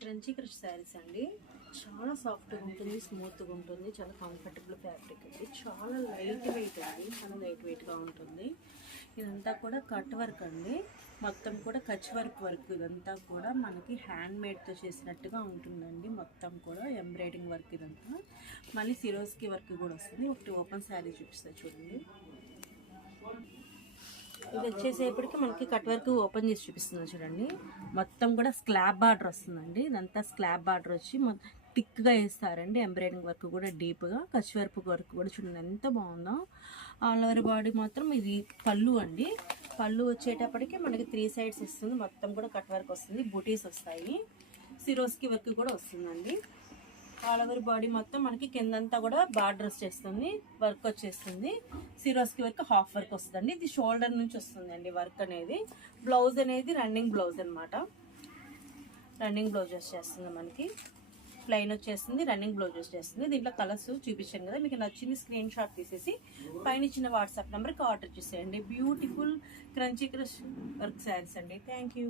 Crunchy crush saris అండి. చాలా సాఫ్ట్గా ఉంటుంది, స్మూత్గా ఉంటుంది, చాలా కంఫర్టబుల్ ఫ్యాబ్రిక్ అండి. చాలా లైట్ వెయిట్ అండి, చాలా లైట్ వెయిట్గా ఉంటుంది. ఇదంతా కూడా కట్ వర్క్ అండి, మొత్తం కూడా కచ్ వర్క్. ఇదంతా కూడా మనకి హ్యాండ్ మేడ్తో చేసినట్టుగా ఉంటుందండి. మొత్తం కూడా ఎంబ్రాయిడింగ్ వర్క్ ఇదంతా. మళ్ళీ సిరోస్కి వర్క్ కూడా వస్తుంది. ఒకటి ఓపెన్ శారీ చూపిస్తుంది చూడండి. ఇది వచ్చేసేపటికి మనకి కట్ వర్క్ ఓపెన్ చేసి చూపిస్తుంది చూడండి. మొత్తం కూడా స్లాబ్ బార్డర్ వస్తుందండి. ఇదంతా స్లాబ్ బార్డర్ వచ్చి థిక్గా వేస్తారండి. ఎంబ్రాయిడింగ్ వర్క్ కూడా డీప్గా, కచ్ వర్క్ కూడా చూడండి ఎంత బాగుందో. ఆల్ ఓవర్ బాడీ మాత్రం ఇది పళ్ళు అండి. పళ్ళు వచ్చేటప్పటికి మనకి 3 సైడ్స్ వస్తుంది. మొత్తం కూడా కట్ వర్క్ వస్తుంది, బూటీస్ వస్తాయి, సిరోస్కి వర్క్ కూడా వస్తుందండి. ఆల్ ఓవర్ బాడీ మొత్తం మనకి కిందంతా కూడా బార్డర్ వచ్చేస్తుంది, వర్క్ వచ్చేస్తుంది. సిరోస్కి వర్క్ హాఫ్ వర్క్ వస్తుందండి. ఇది షోల్డర్ నుంచి వస్తుందండి వర్క్ అనేది. బ్లౌజ్ అనేది రన్నింగ్ బ్లౌజ్ అనమాట. రన్నింగ్ బ్లౌజ్ వచ్చేస్తుంది మనకి. ప్లెయిన్ వచ్చేస్తుంది, రన్నింగ్ బ్లౌజ్ వచ్చేస్తుంది. దీంట్లో కలర్స్ చూపించాను కదా, మీకు నచ్చింది స్క్రీన్ షాట్ తీసేసి పైన ఇచ్చిన వాట్సాప్ నెంబర్కి ఆర్డర్ చేసేయండి. Beautiful crunchy crush work sarees అండి. Thank you.